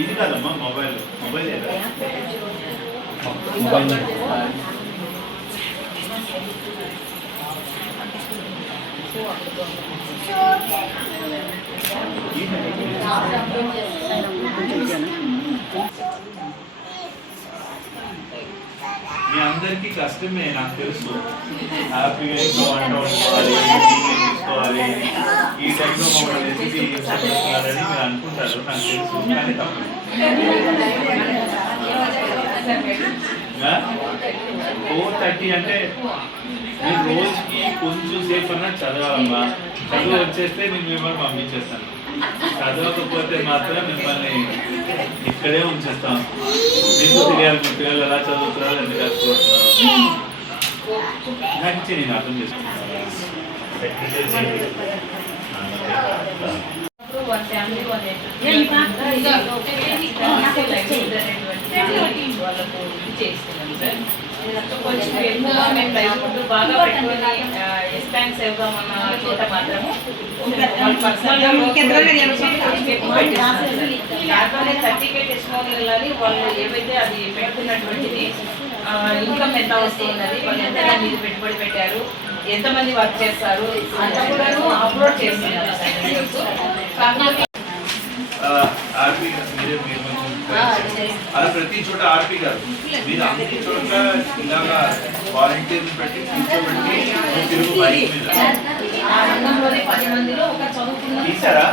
ఇది కాదమ్మా mobile mobile మీ అందరికీ కష్టమే నాకు తెలుసు. హ్యాపీగా ఇంట్లో వంట వండుకోవాలి, తీసుకోవాలి, ఈ టైంలో మమ్మల్ని రెసిపీ చేస్తున్నారని మీరు అనుకుంటారు, నాకు తెలుసు. కానీ తప్పు 4:30 అంటే మీరు రోజుకి కొంచెం సేపు అన్నా చదవాలమ్మా. చదువు వచ్చేస్తే నేను మిమ్మల్ని పంపించేస్తాను, చదవకపోతే మాత్రం మిమ్మల్ని ఇక్కడే ఉంచేస్తాం. మీకు తెలియాలి మీ పిల్లలు ఎలా చదువుతున్నారు, ఎంత కష్టపడుతున్నారు నాకు నేను అర్థం చేసుకుంటాను. కొంచెం ఎక్కువగా మేము బాగా పెట్టుకుని ఎస్పాన్స్ ఇవ్వమన్న చోట మాత్రము దాంట్లోనే 30K టెస్టిమోనియల్ వాళ్ళు ఏవైతే అది పెట్టుకున్నటువంటిది ఇన్కమ్ ఎంత వస్తున్నది, వాళ్ళు ఎంతగా మీరు పెట్టుబడి పెట్టారు, ఎంతమంది వర్క్ చేస్తారు అంతా కూడా అప్లోడ్ చేస్తున్నారు. అలా ప్రతి చోట ఆర్పి గారు మీరు అన్ని చోట్ల ఇలాగా వాలంటీర్ పెట్టి కూర్చోబెట్టి తిరుగు బైక్ మీద తీసారా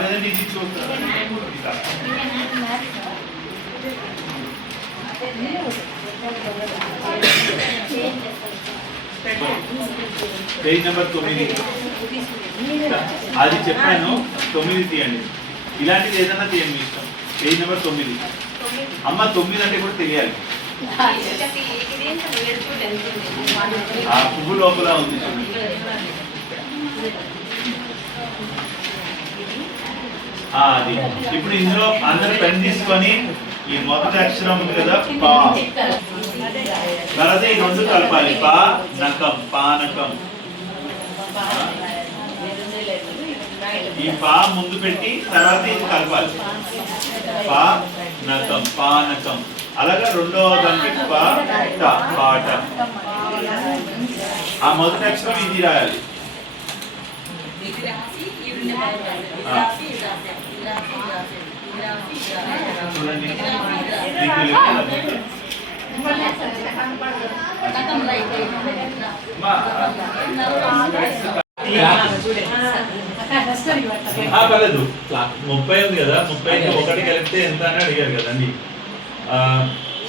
లేదంటే ఇది చూస్తారా? పేజ్ నెంబర్ 9 అది చెప్పాను, 9 తీయండి. ఇలాంటిది ఏదైనా తీయండి మీ ఇష్టం. పేజ్ నెంబర్ 9 అమ్మ 9 అంటే కూడా తెలియాలి. ఆ పువ్వు లోపల ఉంది. అది ఇప్పుడు ఇందులో అందరూ పెన్ తీసుకొని ఈ మొదటి అక్షరం ఉంది కదా పా, తర్వాత ఈ రెండు కలపాలి. పా నకం, పానకం. ఈ పా ముందు పెట్టి తర్వాత ఇది కలపాలి. పా నకం, పానకం. అలాగా రెండో దానికి పాట. ఆ మొదటి అక్షరం ఇది రాయాలి. చూడండి పర్లేదు. 30 ఉంది కదా, 30 ఒకటి కలిపితే ఎంత అని అడిగారు కదండి.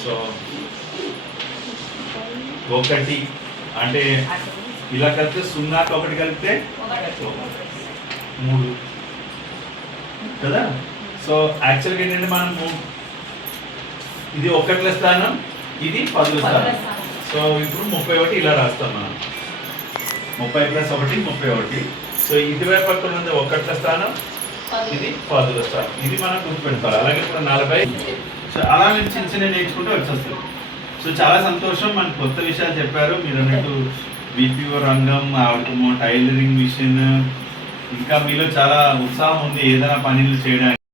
సో 1 అంటే ఇలా కలిపితే 0కి 1 కలిపితే 3 కదా. సో యాక్చువల్గా ఏంటంటే మనం ఇది 1ల స్థానం, ఇది 10ల స్థానం. సో ఇప్పుడు 31 ఇలా రాస్తాం మనం. 30 + 1 31. సో ఇటువైపు పక్కన ఉంది 1ల స్థానం, ఇది 10ల స్థానం. ఇది మనం గుర్తుపెట్టుకోవాలి. అలాగే ఇప్పుడు 40. సో అలా మీరు చిన్న చిన్న నేర్చుకుంటూ వచ్చేస్తారు. సో చాలా సంతోషం, మనకు కొత్త విషయాలు చెప్పారు. మీరు అన్నట్టు BPO రంగం, టైలరింగ్ మిషన్, ఇంకా మీలో చాలా ఉత్సాహం ఉంది ఏదైనా పనులు చేయడానికి.